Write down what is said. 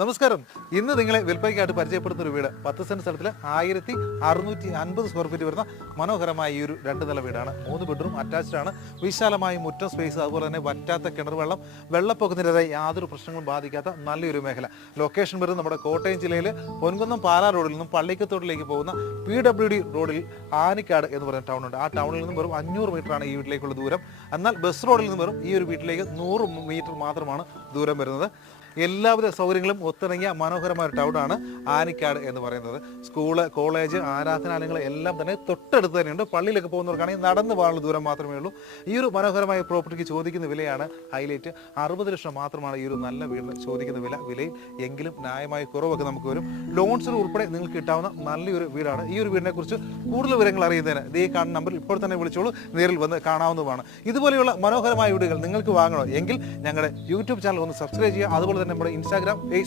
നമസ്കാരം. ഇന്ന് നിങ്ങളെ വിൽപ്പനയ്ക്കായിട്ട് പരിചയപ്പെടുത്തുന്ന ഒരു വീട് 10 സെന്റ് സ്ഥലത്തിൽ 1650 സ്ക്വയർ ഫീറ്റ് വരുന്ന മനോഹരമായ ഈ ഒരു 2 നില വീടാണ്. 3 ബെഡ്റൂം അറ്റാച്ച്ഡ് ആണ്. വിശാലമായ മുറ്റം സ്പേസ്, അതുപോലെ തന്നെ വറ്റാത്ത കിണർ വെള്ളം, വെള്ളപ്പൊക്കത്തിൻ്റെതായ യാതൊരു പ്രശ്നങ്ങളും ബാധിക്കാത്ത നല്ലൊരു മേഖല. ലൊക്കേഷൻ വരുന്നത് നമ്മുടെ കോട്ടയം ജില്ലയിൽ പൊൻകുന്നം പാലാ റോഡിൽ നിന്നും പള്ളിക്കത്തോട്ടിലേക്ക് പോകുന്ന PWD റോഡിൽ ആനിക്കാട് എന്ന് പറയുന്ന ടൗൺ ഉണ്ട്. ആ ടൗണിൽ നിന്നും വെറും 500 മീറ്ററാണ് ഈ വീട്ടിലേക്കുള്ള ദൂരം. എന്നാൽ ബസ് റോഡിൽ നിന്നും വെറും ഈ ഒരു വീട്ടിലേക്ക് 100 മീറ്റർ മാത്രമാണ് ദൂരം വരുന്നത്. എല്ലാവിധ സൗകര്യങ്ങളും ഒത്തിണങ്ങിയ മനോഹരമായ ഒരു ടൗണാണ് ആനിക്കാട് എന്ന് പറയുന്നത്. സ്കൂള്, കോളേജ്, ആരാധനാലയങ്ങൾ എല്ലാം തന്നെ തൊട്ടടുത്ത് തന്നെയുണ്ട്. പള്ളിയിലൊക്കെ പോകുന്നവർക്കാണെങ്കിൽ നടന്നു പോകാനുള്ള ദൂരം മാത്രമേ ഉള്ളൂ. ഈ ഒരു മനോഹരമായ പ്രോപ്പർട്ടിക്ക് ചോദിക്കുന്ന വിലയാണ് ഹൈലൈറ്റ്. 60 ലക്ഷം മാത്രമാണ് ഈ ഒരു നല്ല വീടിന് ചോദിക്കുന്ന വിലയിൽ എങ്കിലും ന്യായമായ കുറവൊക്കെ നമുക്ക് വരും. ലോൺസിന് ഉൾപ്പെടെ നിങ്ങൾക്ക് കിട്ടാവുന്ന നല്ലൊരു വീടാണ്. ഈ ഒരു വീടിനെ കുറിച്ച് കൂടുതൽ വിവരങ്ങൾ അറിയുന്നതിന് ഈ കാണുന്ന നമ്പറിൽ ഇപ്പോൾ തന്നെ വിളിച്ചോളൂ, നേരിൽ വന്ന് കാണാവുന്നതാണ്. ഇതുപോലെയുള്ള മനോഹരമായ വീടുകൾ നിങ്ങൾക്ക് വാങ്ങണോ എങ്കിൽ ഞങ്ങളുടെ യൂട്യൂബ് ചാനൽ ഒന്ന് സബ്സ്ക്രൈബ് ചെയ്യുക. അതുപോലെ തന്നെ നമ്മുടെ ഇൻസ്റ്റാഗ്രാം, ഫേസ്ബുക്ക്